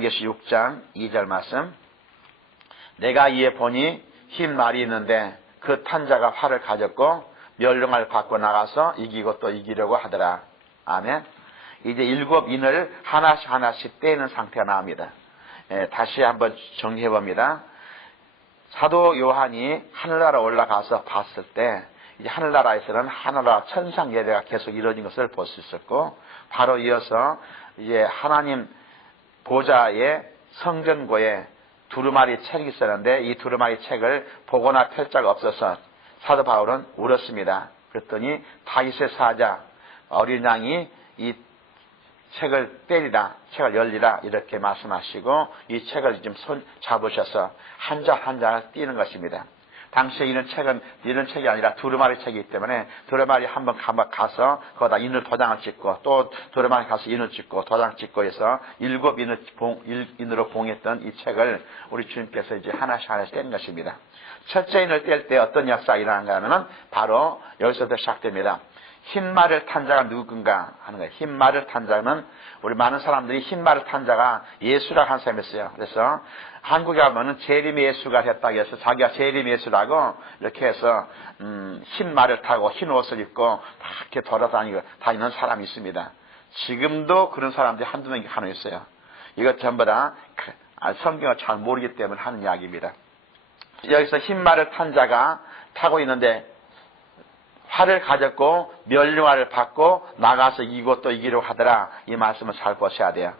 요한계시 6장 2절 말씀. 내가 이에 보니 흰 말이 있는데 그 탄 자가 활을 가졌고 멸령을 받고 나가서 이기고 또 이기려고 하더라. 아멘. 이제 7인을 하나씩 떼는 상태가 나옵니다. 다시 한번 정리해 봅니다. 사도 요한이 하늘나라 올라가서 봤을 때 이제 하늘나라에서는 하늘나라 천상 예배가 계속 이루어진 것을 볼 수 있었고, 바로 이어서 이제 하나님 보좌의 성전고에 두루마리 책이 있었는데 이 두루마리 책을 보거나 펼 자가 없어서 사도 바울은 울었습니다. 그랬더니 다윗의 사자 어린 양이 이 책을 떼리라, 책을 열리라 이렇게 말씀하시고 이 책을 좀 손 잡으셔서 한 자 한 자 띄는 것입니다. 당시에 이런 책이 아니라 두루마리 책이기 때문에 두루마리 한번 가서 거기다 인을 도장을 찍고 또 두루마리 가서 인을 찍고 도장 찍고 해서 7인으로 봉했던 이 책을 우리 주님께서 이제 하나씩 떼는 것입니다. 첫째 인을 뗄 때 어떤 역사가 일어나는가 하면은 바로 여기서부터 시작됩니다. 흰 말을 탄 자가 누군가 하는 거예요. 흰 말을 탄 자는 우리 많은 사람들이 흰 말을 탄 자가 예수라고 하는 사람이 있어요. 그래서 한국에 가면은 재림 예수가 됐다고 해서 자기가 재림 예수라고 이렇게 해서 흰 말을 타고 흰 옷을 입고 막 이렇게 돌아다니는 사람이 있습니다. 지금도 그런 사람들이 한두 명이 간혹 있어요. 이것 전부 다 성경을 잘 모르기 때문에 하는 이야기입니다. 여기서 흰 말을 탄 자가 타고 있는데 활을 가졌고 멸류관을 받고 나가서 이기고 또 이기려고 하더라. 이 말씀을 잘 보셔야 돼요.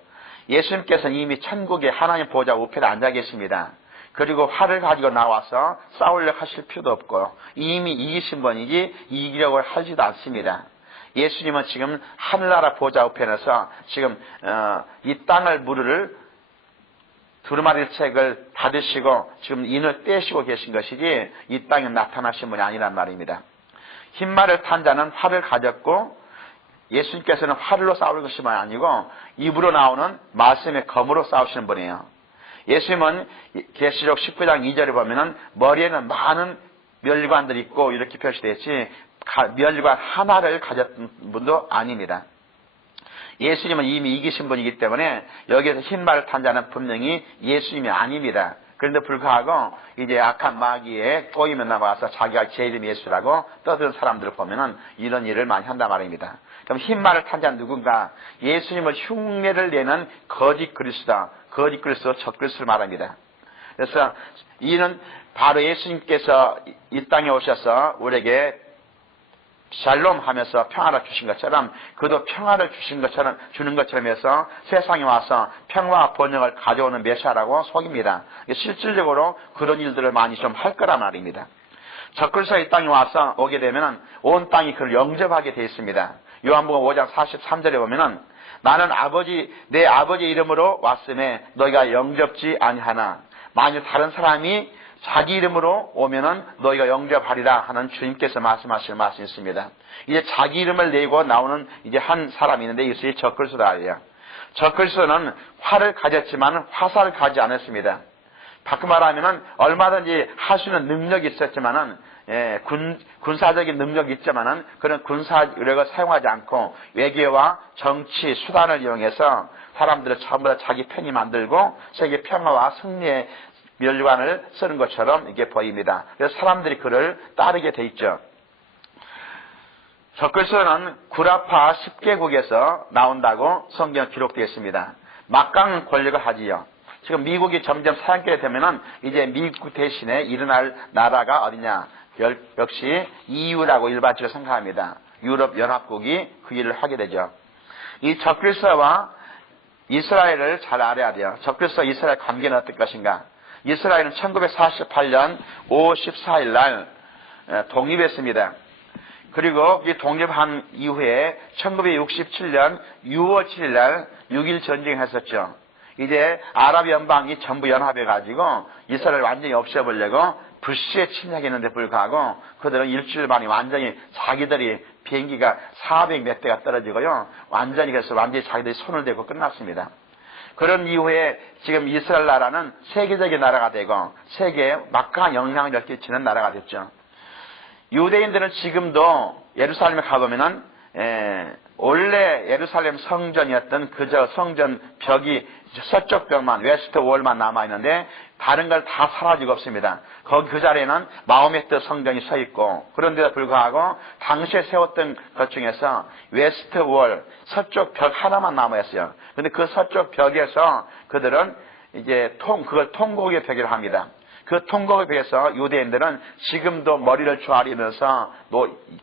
예수님께서는 이미 천국에 하나님 보좌 우편에 앉아 계십니다. 그리고 활을 가지고 나와서 싸우려고 하실 필요도 없고 이미 이기신 분이지 이기려고 하지도 않습니다. 예수님은 지금 하늘나라 보좌 우편에서 지금 이 땅을 무르를 두루마리 책을 받으시고 지금 인을 떼시고 계신 것이지 이 땅에 나타나신 분이 아니란 말입니다. 흰 말을 탄 자는 활을 가졌고 예수님께서는 활로 싸우는 것이 아니고 입으로 나오는 말씀의 검으로 싸우시는 분이에요. 예수님은 계시록 19장 2절에 보면은 머리에는 많은 멸관들이 있고 이렇게 표시되어 있지 멸관 하나를 가졌던 분도 아닙니다. 예수님은 이미 이기신 분이기 때문에 여기에서 흰 말을 탄 자는 분명히 예수님이 아닙니다. 그런데 불구하고 이제 악한 마귀에 꼬이면 나와서 자기가 제일 예수라고 떠드는 사람들을 보면은 이런 일을 많이 한단 말입니다. 그럼 흰 말을 탄 자는 누군가? 예수님을 흉내를 내는 거짓 그리스도다. 거짓 그리스도, 적 그리스도를 말합니다. 그래서 이는 바로 예수님께서 이 땅에 오셔서 우리에게 샬롬 하면서 평화를 주신 것처럼 그도 평화를 주는 것처럼 해서 세상에 와서 평화와 번영을 가져오는 메시아라고 속입니다. 실질적으로 그런 일들을 많이 좀 할 거란 말입니다. 적그리스도가 이 땅에 와서 오게 되면 온 땅이 그를 영접하게 되어 있습니다. 요한복음 5장 43절에 보면은 나는 내 아버지 이름으로 왔음에 너희가 영접지 아니하나 만일 다른 사람이 자기 이름으로 오면은 너희가 영접하리라 하는 주님께서 말씀하실 말씀이 있습니다. 이제 자기 이름을 내고 나오는 이제 한 사람이 있는데 이것이 적그리스도예요. 적그리스도는 활을 가졌지만 화살을 가지 않았습니다. 바꿔 말하면은 얼마든지 할 수 있는 능력이 있었지만은 군사적인 능력이 있지만은 그런 군사력을 사용하지 않고 외교와 정치 수단을 이용해서 사람들을 전부 다 자기 편이 만들고 세계 평화와 승리의 멸관을 쓰는 것처럼 이게 보입니다. 그래서 사람들이 그를 따르게 돼 있죠. 적그리스도는 구라파 10개국에서 나온다고 성경에 기록되어 있습니다. 막강 권력을 하지요. 지금 미국이 점점 사양하게 되면은 이제 미국 대신에 일어날 나라가 어디냐? 역시 EU라고 일반적으로 생각합니다. 유럽 연합국이 그 일을 하게 되죠. 이 적그리스도와 이스라엘을 잘 알아야 돼요. 적그리스도와 이스라엘 관계는 어떨 것인가? 이스라엘은 1948년 5월 14일 날 독립했습니다. 그리고 이 독립한 이후에 1967년 6월 7일 날 6.1 전쟁을 했었죠. 이제 아랍 연방이 전부 연합해가지고 이스라엘을 완전히 없애보려고 부시에 침략했는데 불구하고 그들은 일주일 만에 완전히 자기들이 비행기가 400몇 대가 떨어지고요. 완전히 자기들이 손을 대고 끝났습니다. 그런 이후에 지금 이스라엘 나라는 세계적인 나라가 되고 세계에 막강한 영향력을 끼치는 나라가 됐죠. 유대인들은 지금도 예루살렘에 가보면은 원래 예루살렘 성전이었던 그저 성전 벽이 서쪽 벽만, 웨스트 월만 남아있는데 다른 걸 다 사라지고 없습니다. 거기 그 자리에는 마호메트 성전이 서 있고, 그런데도 불구하고 당시에 세웠던 것 중에서 웨스트 월, 서쪽 벽 하나만 남아있어요. 그런데 그 서쪽 벽에서 그들은 이제 그걸 통곡의 벽이라고 합니다. 그 통곡의 벽에서 유대인들은 지금도 머리를 조아리면서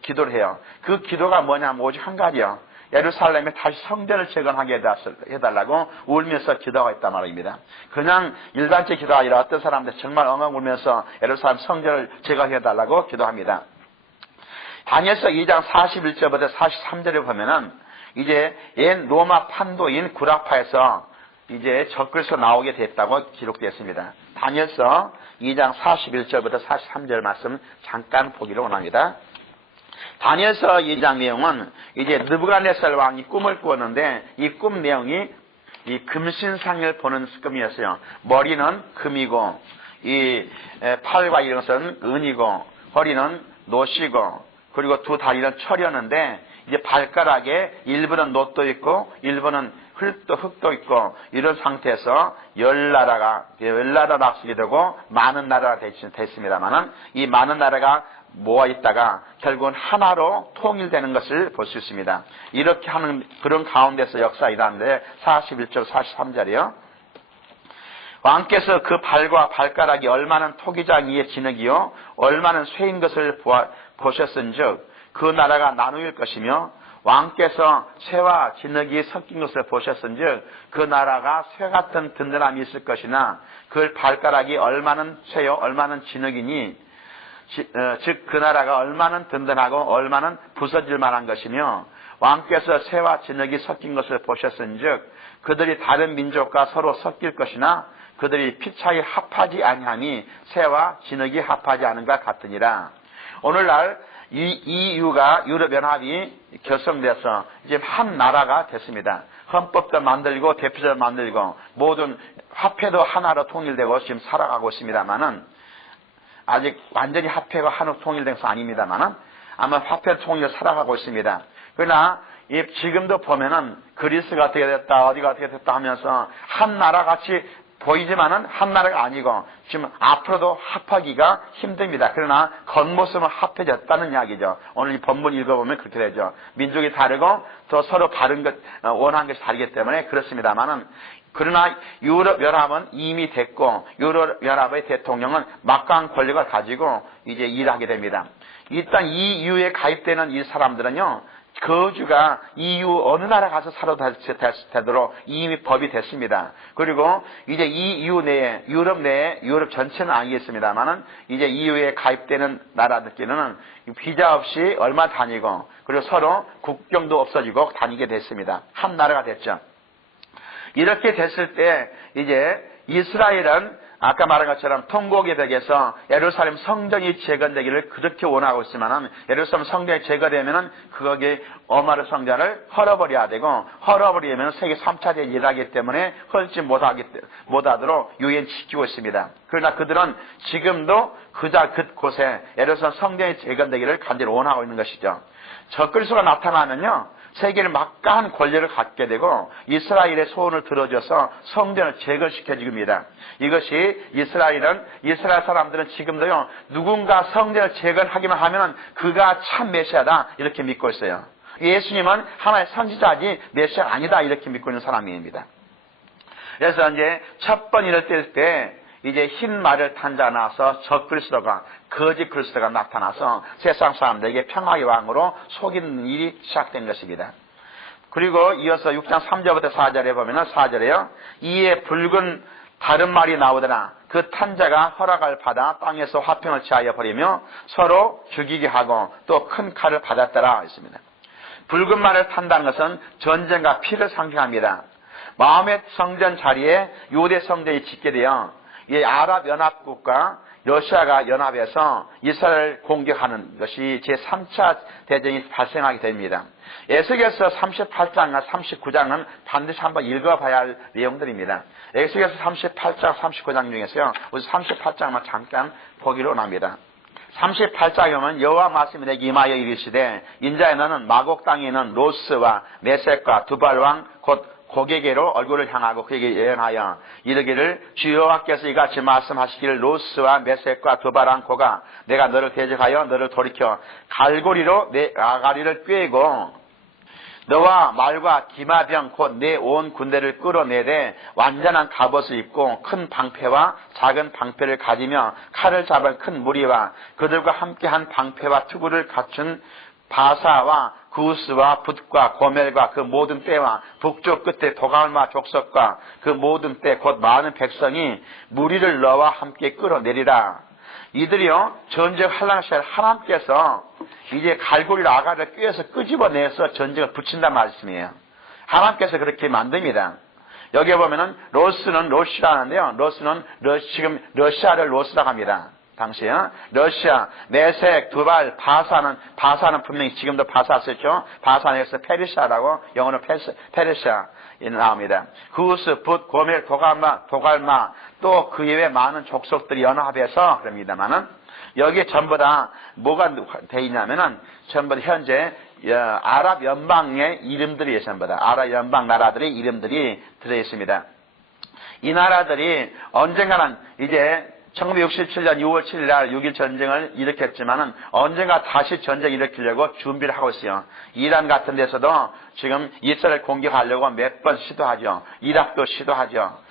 기도를 해요. 그 기도가 뭐냐면 오직 한 가지요. 예루살렘에 다시 성전을 재건하게 해달라고 울면서 기도하고 있단 말입니다. 그냥 일반적 기도가 아니라 어떤 사람들 정말 엉엉 울면서 예루살렘 성전을 재건해달라고 기도합니다. 다니엘서 2장 41절부터 43절에 보면은 이제 옛 로마 판도인 구라파에서 이제 적그리스도 나오게 됐다고 기록되었습니다. 다니엘서 2장 41절부터 43절 말씀 잠깐 보기를 원합니다. 다니엘서 2장 내용은 이제 느부갓네살 왕이 꿈을 꾸었는데 이 꿈 내용이 이 금신상을 보는 꿈이었어요. 머리는 금이고 이 팔과 이런 것은 은이고 허리는 노시고 그리고 두 다리는 철이었는데 이제 발가락에 일부는 놋도 있고 일부는 흙도 있고 이런 상태에서 열 나라가 낙수이 되고 많은 나라가 됐습니다만은 이 많은 나라가 모아 있다가 결국은 하나로 통일되는 것을 볼 수 있습니다. 이렇게 하는 그런 가운데서 역사 일하는데 41절 43절이요. 왕께서 그 발과 발가락이 얼마나 토기장 위에 진흙이요 얼마나 쇠인 것을 보셨은즉 그 나라가 나누일 것이며 왕께서 쇠와 진흙이 섞인 것을 보셨은즉 그 나라가 쇠 같은 든든함이 있을 것이나 그 발가락이 얼마나 쇠요 얼마나 진흙이니 즉 그 나라가 얼마나 든든하고 얼마나 부서질 만한 것이며 왕께서 쇠와 진흙이 섞인 것을 보셨은즉 그들이 다른 민족과 서로 섞일 것이나 그들이 피차에 합하지 아니하니 쇠와 진흙이 합하지 않은 것 같으니라. 오늘날 EU가 유럽연합이 결성돼서 이제 한 나라가 됐습니다. 헌법도 만들고 대표제도 만들고 모든 화폐도 하나로 통일되고 지금 살아가고 있습니다만은 아직 완전히 화폐가 하나로 통일된 것은 아닙니다만은 아마 화폐 통일로 살아가고 있습니다. 그러나 지금도 보면은 그리스가 어떻게 됐다 어디가 어떻게 됐다 하면서 한 나라 같이 보이지만은 한 나라가 아니고 지금 앞으로도 합하기가 힘듭니다. 그러나 겉모습은 합해졌다는 이야기죠. 오늘 이 본문 읽어보면 그렇게 되죠. 민족이 다르고 또 서로 다른 것 원하는 것이 다르기 때문에 그렇습니다만은 그러나 유럽연합은 이미 됐고 유럽연합의 대통령은 막강한 권력을 가지고 이제 일하게 됩니다. 일단 EU에 가입되는 이 사람들은요. 거주가 EU 어느 나라 가서 살아도 되도록 이미 법이 됐습니다. 그리고 이제 EU 내에 유럽 전체는 아니겠습니다만은 이제 EU에 가입되는 나라들끼리는 비자 없이 얼마 다니고 그리고 서로 국경도 없어지고 다니게 됐습니다. 한 나라가 됐죠. 이렇게 됐을 때 이제 이스라엘은 아까 말한 것처럼 통곡의 벽에서 예루살렘 성전이 재건되기를 그렇게 원하고 있지만은 예루살렘 성전이 재건되면은 거기에 오마르 성전을 헐어버려야 되고 헐어버리면 세계 3차 대전이 일하기 때문에 헐지 못하도록 유엔 지키고 있습니다. 그러나 그들은 지금도 그곳에 예루살렘 성전이 재건되기를 간절히 원하고 있는 것이죠. 적그리스도가 나타나면요. 세계를 막강한 권력을 갖게 되고 이스라엘의 소원을 들어줘서 성전을 재건시켜 줍니다. 이것이 이스라엘 사람들은 지금도요. 누군가 성전을 재건하기만 하면 그가 참 메시아다 이렇게 믿고 있어요. 예수님은 하나의 선지자지 메시아가 아니다 이렇게 믿고 있는 사람입니다. 그래서 이제 첫 번 이럴 때 이제 흰 말을 탄 자 나와서 적그리스도가 거짓 그리스도가 나타나서 세상 사람들에게 평화의 왕으로 속이는 일이 시작된 것입니다. 그리고 이어서 6장 3절부터 4절에 보면은 4절에요. 이에 붉은 다른 말이 나오더라. 그 탄자가 허락을 받아 땅에서 화평을 취하여 버리며 서로 죽이게 하고 또 큰 칼을 받았더라 했습니다. 붉은 말을 탄다는 것은 전쟁과 피를 상징합니다. 마호멧 성전 자리에 유대 성전이 짓게 되어 이 아랍연합국과 러시아가 연합해서 이스라엘을 공격하는 것이 제3차 대전이 발생하게 됩니다. 에스겔서 38장과 39장은 반드시 한번 읽어봐야 할 내용들입니다. 에스겔서 38장, 39장 중에서요. 우리 38장만 잠깐 보기로 합니다. 38장에 보면 여호와 말씀이 내게 임하여 이르시되 인자에 너는 마곡 땅에 있는 로스와 메섹과 두발왕 곧 고게게로 얼굴을 향하고 그에게 예언하여 이르기를 주 여호와께서 이같이 말씀하시기를 로스와 메섹과 두발왕 고가 내가 너를 대적하여 너를 돌이켜 갈고리로 내 아가리를 꿰고 너와 말과 기마병 곧 내 온 군대를 끌어내되 완전한 갑옷을 입고 큰 방패와 작은 방패를 가지며 칼을 잡은 큰 무리와 그들과 함께한 방패와 투구를 갖춘 바사와 구스와 붓과 고멜과 그 모든 떼와 북쪽 끝에 도갈마 족속과 그 모든 떼 곧 많은 백성이 무리를 너와 함께 끌어내리라. 이들이요 전쟁 할랑시할 하나님께서 이제 갈고리를 아가를 꿰어서 끄집어내서 전쟁을 붙인단 말씀이에요. 하나님께서 그렇게 만듭니다. 여기에 보면은 로스는 로시라는데요. 로스는 지금 러시아를 로스라고 합니다. 당시에 러시아, 메색, 두발, 바사는 분명히 지금도 바사 쓰죠. 바사에서 페르시아라고 영어로 페르시아 나옵니다. 구스, 붓, 고멜, 도갈마 또 그 이외에 많은 족속들이 연합해서 그럽니다만은 여기에 전부 다 뭐가 돼 있냐면은 전부 다 현재 아랍 연방의 이름들이 전부 다 아랍 연방 나라들의 이름들이 들어 있습니다. 이 나라들이 언젠가는 이제 1967년 6월 7일 날 6.1 전쟁을 일으켰지만은 언젠가 다시 전쟁 일으키려고 준비를 하고 있어요. 이란 같은 데서도 지금 이스라엘 공격하려고 몇 번 시도하죠. 이락도 시도하죠.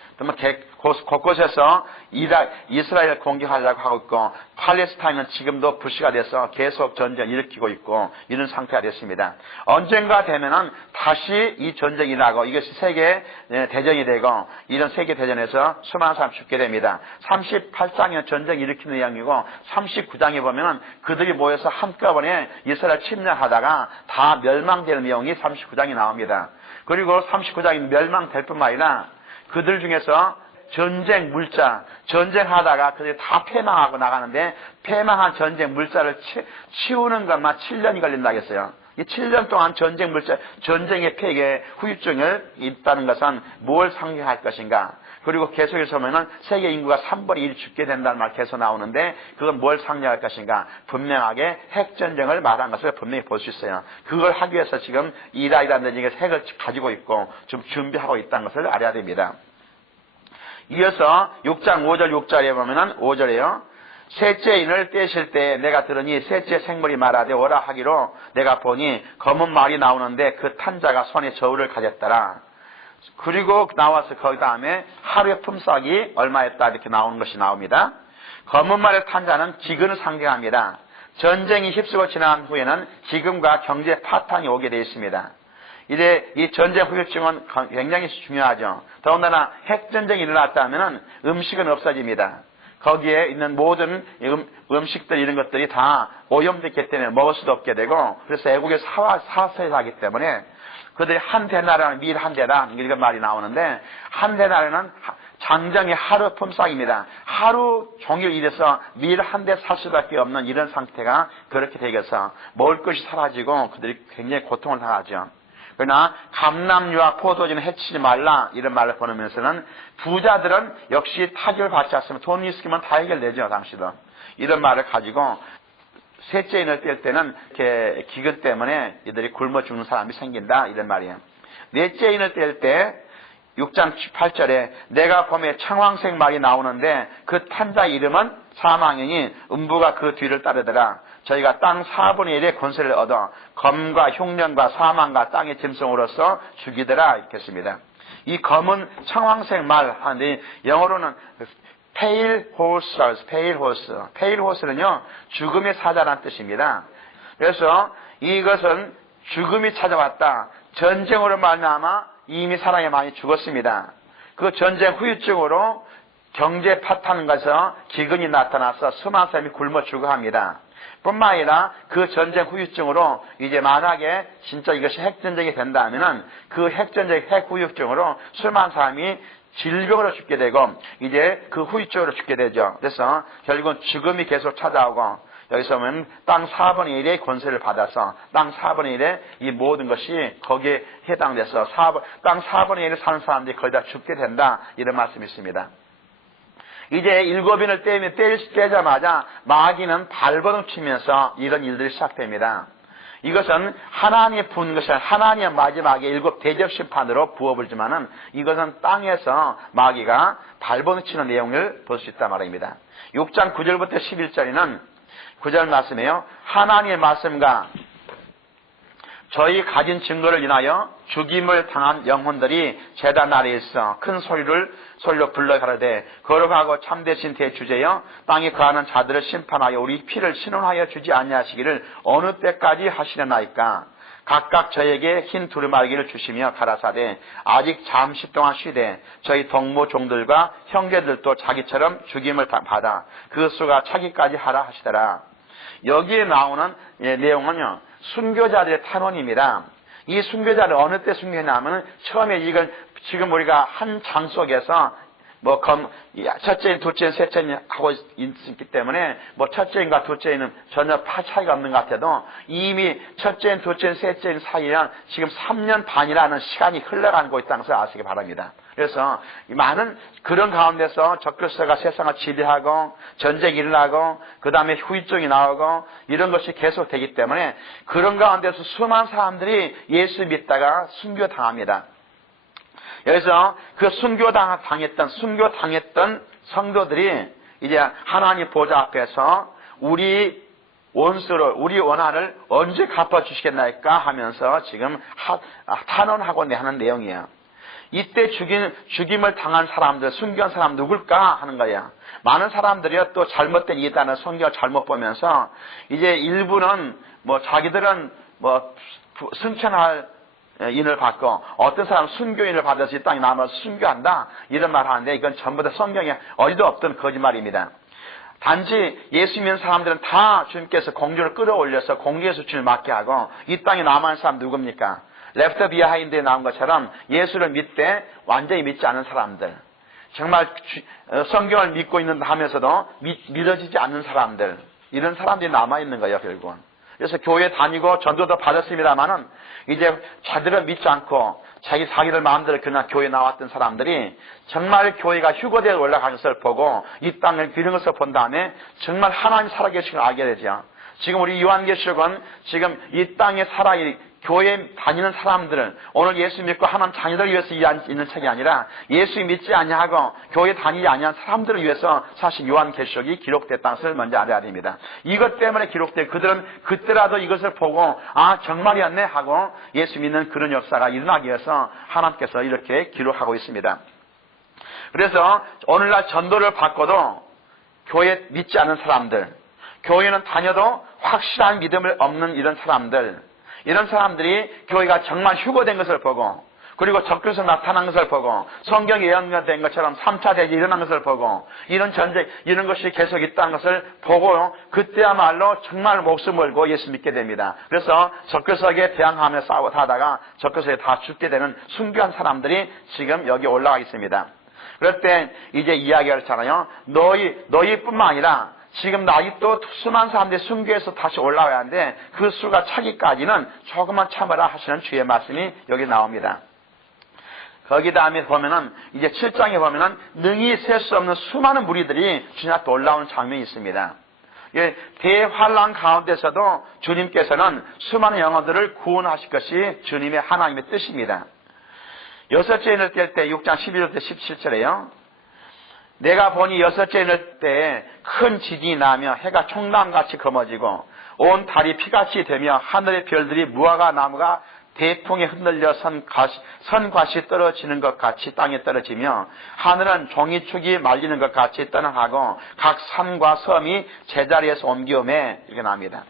곳곳에서 이스라엘 공격하려고 하고 있고 팔레스타인은 지금도 불씨가 돼서 계속 전쟁을 일으키고 있고 이런 상태가 됐습니다. 언젠가 되면은 다시 이 전쟁이 일어나고 이것이 세계 대전이 되고 이런 세계 대전에서 수많은 사람이 죽게 됩니다. 38장에 전쟁 일으키는 내용이고 39장에 보면은 그들이 모여서 한꺼번에 이스라엘 침략하다가 다 멸망될 내용이 39장이 나옵니다. 그리고 39장이 멸망될 뿐만 아니라 그들 중에서 전쟁 물자, 전쟁하다가 그들이 다 패망하고 나가는데 패망한 전쟁 물자를 치우는 것만 7년이 걸린다 했어요. 이 7년 동안 전쟁 물자, 전쟁의 폐기에 후유증이 있다는 것은 뭘 상징할 것인가? 그리고 계속해서 보면은 세계 인구가 3분의 1 죽게 된다는 말 계속 나오는데 그건 뭘 상징할 것인가? 분명하게 핵전쟁을 말한 것을 분명히 볼 수 있어요. 그걸 하기 위해서 지금 이라이라는 데서 핵을 가지고 있고 좀 준비하고 있다는 것을 알아야 됩니다. 이어서 6장 5절 6절에 보면은 5절에요. 셋째 인을 떼실 때 내가 들으니 셋째 생물이 말하되 오라 하기로 내가 보니 검은 말이 나오는데 그 탄자가 손에 저울을 가졌더라. 그리고 나와서 그 다음에 하루의 품삯이 얼마였다 이렇게 나오는 것이 나옵니다. 검은 말의 탄자는 기근을 상징합니다. 전쟁이 휩쓰고 지난 후에는 기근과 경제 파탄이 오게 되어 있습니다. 이제 이 전쟁 후유증은 굉장히 중요하죠. 더군다나 핵전쟁이 일어났다면 음식은 없어집니다. 거기에 있는 모든 음식들 이런 것들이 다 오염됐기 때문에 먹을 수도 없게 되고 그래서 애국에 사서야 하기 때문에 그들이 한 대나라는 밀 한 대라 이런 말이 나오는데 한 대나라는 장정의 하루 품삯입니다. 하루 종일 일해서 밀 한 대 살 수밖에 없는 이런 상태가 그렇게 되겠어 먹을 것이 사라지고 그들이 굉장히 고통을 당하죠. 그러나 감람류와 포도주는 해치지 말라 이런 말을 보내면서는 부자들은 역시 타결 받지 않으면 돈이 있으면 다 해결되죠. 당시도 이런 말을 가지고 셋째 인을 뗄 때는 이렇게 기근 때문에 이들이 굶어 죽는 사람이 생긴다 이런 말이에요. 넷째 인을 뗄 때 6장 8절에 내가 봄에 청황색 말이 나오는데 그 탄자 이름은 사망이니 음부가 그 뒤를 따르더라. 저희가 땅 4분의 1의 권세를 얻어 검과 흉년과 사망과 땅의 짐승으로서 죽이더라 이렇게 했습니다. 이 검은 청황색 말 하는데 영어로는 페일 호스라고 해서 페일 호스. 페일 호스는요 죽음의 사자라는 뜻입니다. 그래서 이것은 죽음이 찾아왔다. 전쟁으로 말미암아 이미 사람이 많이 죽었습니다. 그 전쟁 후유증으로 경제 파탄 가서 기근이 나타나서 수많은 사람이 굶어 죽어 합니다. 뿐만 아니라 그 전쟁 후유증으로 이제 만약에 진짜 이것이 핵전쟁이 된다면은 그 핵전쟁 핵 후유증으로 수많은 사람이 질병으로 죽게 되고 이제 그 후유증으로 죽게 되죠. 그래서 결국은 죽음이 계속 찾아오고 여기서 보면 땅 4분의 1의 권세를 받아서 땅 4분의 1의 이 모든 것이 거기에 해당돼서 땅 4분의 1을 사는 사람들이 거의 다 죽게 된다 이런 말씀이 있습니다. 이제 7인을 떼자마자 마귀는 발버둥 치면서 이런 일들이 시작됩니다. 이것은 하나님의 부은 것이 아니라 하나님의 마지막에 7 대접 심판으로 부어버리지만은 이것은 땅에서 마귀가 발버둥 치는 내용을 볼 수 있단 말입니다. 6장 9절부터 11절에는 9절 말씀이에요. 하나님의 말씀과 저희 가진 증거를 인하여 죽임을 당한 영혼들이 제단 아래에 있어 큰 소리로 불러 가로되 거룩하고 참되신 대주제여 땅에 거하는 자들을 심판하여 우리 피를 신원하여 주지 아니하시기를 어느 때까지 하시려나이까. 각각 저에게 흰 두루마기를 주시며 가라사대 아직 잠시 동안 쉬되 저희 동무 종들과 형제들도 자기처럼 죽임을 받아 그 수가 차기까지 하라 하시더라. 여기에 나오는 내용은요, 순교자들의 탄원입니다. 이 순교자를 어느 때 순교했냐면 처음에 이건 지금 우리가 한 장 속에서 첫째인, 둘째인, 셋째인 하고 있기 때문에 첫째인과 둘째인은 전혀 차이가 없는 것 같아도 이미 첫째인, 둘째인, 셋째인 사이는 지금 3년 반이라는 시간이 흘러가고 있다는 것을 아시기 바랍니다. 그래서 많은 그런 가운데서 적그리스도가 세상을 지배하고 전쟁이 일어나고 그 다음에 후유증이 나오고 이런 것이 계속되기 때문에 그런 가운데서 수많은 사람들이 예수 믿다가 순교당합니다. 여기서 그 순교당했던 성도들이 이제 하나님 보좌 앞에서 우리 원한을 언제 갚아주시겠나이까 하면서 지금 탄원하고 하는 내용이에요. 이때 죽임을 당한 사람들, 순교한 사람 누굴까 하는 거야. 많은 사람들이 또 잘못된 이단을 성경을 잘못 보면서 이제 일부는 자기들은 승천할 인을 받고 어떤 사람은 순교인을 받아서 이 땅에 남아서 순교한다 이런 말을 하는데 이건 전부 다 성경에 어디도 없던 거짓말입니다. 단지 예수 믿는 사람들은 다 주님께서 공주를 끌어올려서 공주의 수준을 맡게 하고 이 땅에 남아있는 사람 누굽니까? 레프트 비하인드에 나온 것처럼 예수를 믿되 완전히 믿지 않은 사람들, 정말 성경을 믿고 있는다 하면서도 믿어지지 않는 사람들, 이런 사람들이 남아있는 거예요 결국은. 그래서 교회 다니고 전도도 받았습니다만은 이제 자들을 믿지 않고 자기들 마음대로 그냥 교회 나왔던 사람들이 정말 교회가 휴거대에 올라가는 것을 보고 이 땅을 비는 것을 본 다음에 정말 하나님 살아계신 걸 알게 되죠. 지금 우리 요한계시록은 지금 이 땅에 교회 다니는 사람들은 오늘 예수 믿고 하나님 자녀들을 위해서 있는 책이 아니라 예수 믿지 아니하고 교회 다니지 아니한 사람들을 위해서 사실 요한계시록이 기록됐다는 것을 먼저 알아야 됩니다. 이것 때문에 기록돼 그들은 그때라도 이것을 보고 정말이었네 하고 예수 믿는 그런 역사가 일어나기 위해서 하나님께서 이렇게 기록하고 있습니다. 그래서 오늘날 전도를 받고도 교회 믿지 않은 사람들, 교회는 다녀도 확실한 믿음을 없는 이런 사람들이 교회가 정말 휴거된 것을 보고 그리고 적그리스도 나타난 것을 보고 성경에 예언된 것처럼 3차 대전이 일어난 것을 보고 이런 전쟁 이런 것이 계속 있다는 것을 보고 그때야말로 정말 목숨 걸고 예수 믿게 됩니다. 그래서 적그리스도에게 대항하며 싸우다가 적그리스도에 다 죽게 되는 순교한 사람들이 지금 여기 올라가 있습니다. 그럴 때 이제 이야기를 하잖아요. 너희뿐만 아니라 지금 아직도 수많은 사람들이 순교해서 다시 올라와야 하는데 그 수가 차기까지는 조금만 참으라 하시는 주의 말씀이 여기 나옵니다. 거기 다음에 보면은 이제 7장에 보면은 능히 셀 수 없는 수많은 무리들이 주님 앞에 올라오는 장면이 있습니다. 대환란 가운데서도 주님께서는 수많은 영혼들을 구원하실 것이 주님의 하나님의 뜻입니다. 여섯째 인을 뗄 때 6장 11절부터 17절에요. 내가 보니 여섯째 인을 때 큰 지진이 나며 해가 총남같이 검어지고 온 달이 피같이 되며 하늘의 별들이 무화과 나무가 대풍에 흔들려 선과시 떨어지는 것 같이 땅에 떨어지며 하늘은 종이축이 말리는 것 같이 떠나가고 각 산과 섬이 제자리에서 옮기오매 이렇게 나옵니다.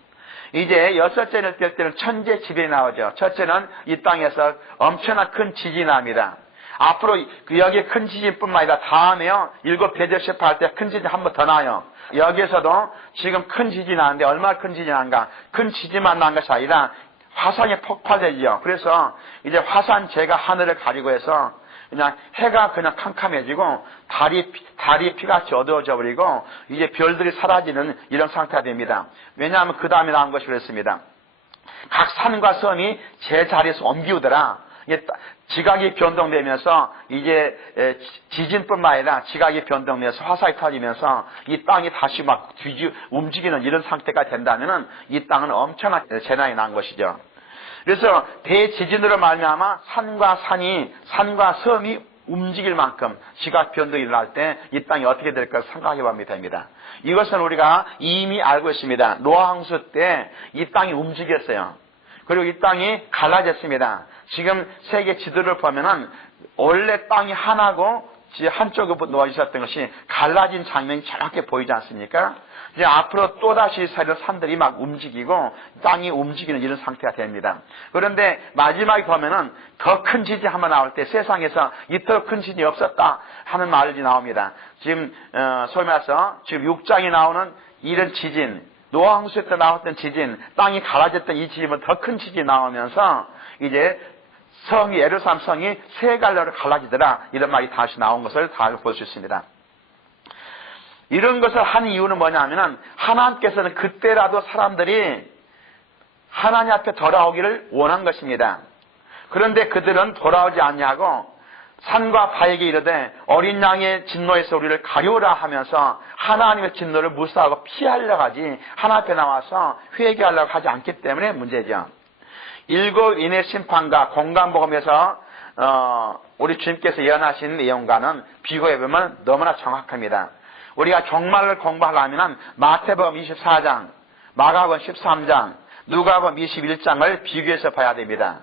이제 여섯째 인을 뗄 때는 천재 지변이 나오죠. 첫째는 이 땅에서 엄청난 큰 지진이 납니다. 앞으로 여기에 큰 지진뿐만 아니라 다음에요 7 대접 심판할 때 큰 지진 한 번 더 나요. 여기에서도 지금 큰 지진이 나는데 얼마나 큰 지진이 난가? 큰 지진만 난 것이 아니라 화산이 폭발되죠. 그래서 이제 화산재가 하늘을 가리고 해서 그냥 해가 그냥 캄캄해지고 달이 피같이 어두워져 버리고 이제 별들이 사라지는 이런 상태가 됩니다. 왜냐하면 그 다음에 나온 것이 그랬습니다. 각 산과 섬이 제 자리에서 옮기우더라. 지각이 변동되면서 이제 지진뿐만 아니라 지각이 변동되면서 화살이 터지면서 이 땅이 다시 막 움직이는 이런 상태가 된다면은 이 땅은 엄청난 재난이 난 것이죠. 그래서 대지진으로 말미암아 산과 섬이 움직일 만큼 지각 변동이 일어날 때 이 땅이 어떻게 될까 생각해 보면 됩니다. 이것은 우리가 이미 알고 있습니다. 노아 홍수 때 이 땅이 움직였어요. 그리고 이 땅이 갈라졌습니다. 지금 세계 지도를 보면은 원래 땅이 하나고 한쪽으로 놓아 있었던 것이 갈라진 장면이 정확히 보이지 않습니까? 이제 앞으로 또다시 새로운 산들이 막 움직이고 땅이 움직이는 이런 상태가 됩니다. 그런데 마지막에 보면은 더 큰 지진이 한번 나올 때 세상에서 이토록 큰 지진이 없었다 하는 말이 나옵니다. 지금 소위 말해서 지금 6장이 나오는 이런 지진, 노아 홍수 때 나왔던 지진, 땅이 갈라졌던 이 지진은 더 큰 지진이 나오면서 이제 예루살렘 성이 세 갈래로 갈라지더라 이런 말이 다시 나온 것을 다 볼 수 있습니다. 이런 것을 한 이유는 뭐냐면은 하나님께서는 그때라도 사람들이 하나님 앞에 돌아오기를 원한 것입니다. 그런데 그들은 돌아오지 않냐고 산과 바에게 이르되 어린 양의 진노에서 우리를 가려우라 하면서 하나님의 진노를 무시하고 피하려고 하지 하나님 앞에 나와서 회개하려고 하지 않기 때문에 문제죠. 일곱인의 심판과 공간복음에서 우리 주님께서 예언하신 내용과는 비교해보면 너무나 정확합니다. 우리가 정말을 공부하려면 마태복음 24장, 마가복음 13장, 누가복음 21장을 비교해서 봐야 됩니다.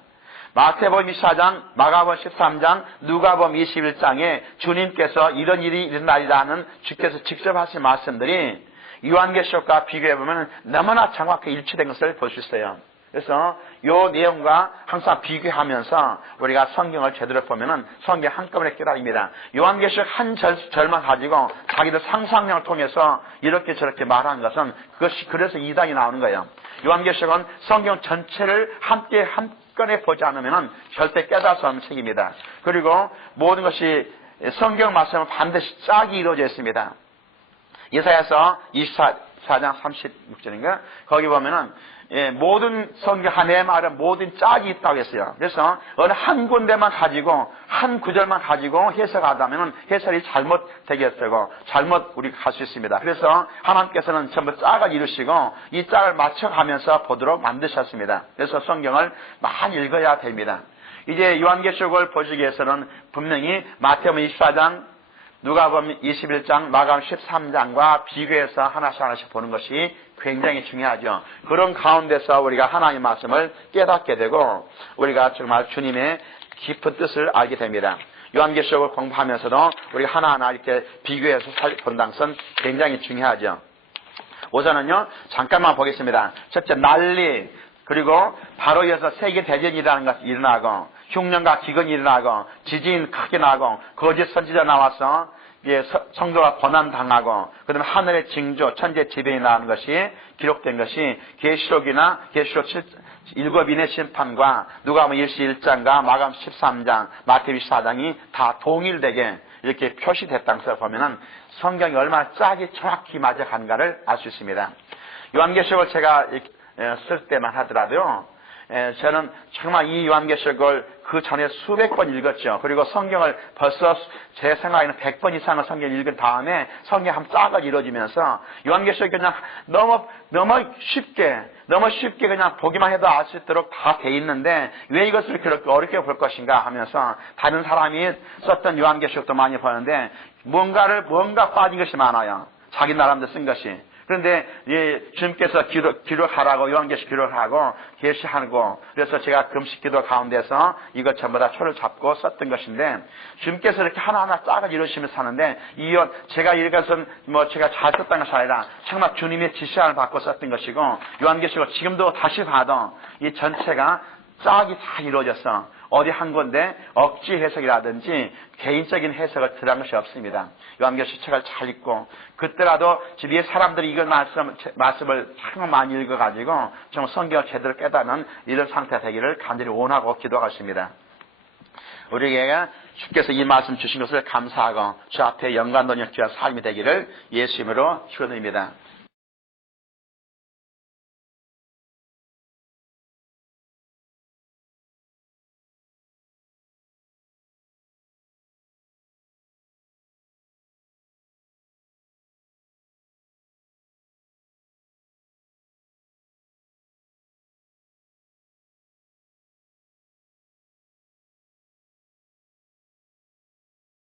마태복음 24장, 마가복음 13장, 누가복음 21장에 주님께서 이런 일이 일어나리라는 주께서 직접 하신 말씀들이 요한계시록과 비교해보면 너무나 정확히 일치된 것을 볼 수 있어요. 그래서 이 내용과 항상 비교하면서 우리가 성경을 제대로 보면은 성경 한꺼번에 깨달습니다. 요한계시록 한 절만 가지고 자기들 상상력을 통해서 이렇게 저렇게 말하는 것은 그것이 그래서 이단이 나오는 거예요. 요한계시록은 성경 전체를 함께 한꺼번에 보지 않으면은 절대 깨달을 수 없는 책입니다. 그리고 모든 것이 성경 말씀은 반드시 짝이 이루어져 있습니다. 예사야서 24장 36절인가? 거기 보면은 모든 성경 한 해 말은 모든 짝이 있다고 했어요. 그래서 어느 한 군데만 가지고 한 구절만 가지고 해석하다면 해설이 잘못되겠고 잘못 우리가 갈 수 있습니다. 그래서 하나님께서는 전부 짝을 이루시고 이 짝을 맞춰가면서 보도록 만드셨습니다. 그래서 성경을 많이 읽어야 됩니다. 이제 요한계시록을 보시기 위해서는 분명히 마태복음 24장, 누가복음 21장, 마가복음 13장과 비교해서 하나씩 보는 것이 굉장히 중요하죠. 그런 가운데서 우리가 하나님의 말씀을 깨닫게 되고 우리가 정말 주님의 깊은 뜻을 알게 됩니다. 요한계시록을 공부하면서도 우리가 하나하나 이렇게 비교해서 본다는 것은 굉장히 중요하죠. 우선은요, 잠깐만 보겠습니다. 첫째, 난리, 그리고 바로 이어서 세계대전이라는 것이 일어나고 흉년과 기근이 일어나고 지진이 크게 나고 거짓 선지자 나와서 성도가 고난당하고 그다음에 하늘의 징조, 천재 지변이 나오는 것이 기록된 것이 계시록 7인의 심판과 누가복음 21장과 마가복음 13장, 마태복음 24장이 다 동일되게 이렇게 표시됐다는 것을 보면은 성경이 얼마나 짝이 정확히 맞아가는가를 알 수 있습니다. 요한계시록을 제가 쓸 때만 하더라도요, 저는 정말 이 요한계시록을 그 전에 수백 번 읽었죠. 그리고 성경을 벌써 제 생각에는 100번 이상의 성경을 읽은 다음에 성경 한 짝을 이루어지면서 요한계시록이 그냥 너무 쉽게 그냥 보기만 해도 알 수 있도록 다 돼 있는데 왜 이것을 그렇게 어렵게 볼 것인가 하면서 다른 사람이 썼던 요한계시록도 많이 보는데 뭔가 빠진 것이 많아요. 자기 나름대로 쓴 것이. 그런데 주님께서 기록하라고 요한계시록 기록하고 계시하고 그래서 제가 금식 기도 가운데서 이것 전부 다 초를 잡고 썼던 것인데 주님께서 이렇게 하나하나 짝을 이루시면서 하는데 제가 이것은 제가 잘 썼다는 것이 아니라 정말 주님의 지시함을 받고 썼던 것이고 요한계시록 지금도 다시 봐도 이 전체가 짝이 다 이루어져서 어디 한 건데 억지 해석이라든지 개인적인 해석을 들어간 것이 없습니다. 요한계시록 책을 잘 읽고 그때라도 주위의 사람들이 이걸 말씀을 참 많이 읽어가지고 정말 성경을 제대로 깨닫는 이런 상태가 되기를 간절히 원하고 기도하겠습니다. 우리에게 주께서 이 말씀 주신 것을 감사하고 주 앞에 영광 돌려 귀한 삶이 되기를 예수 이름으로 축원드립니다.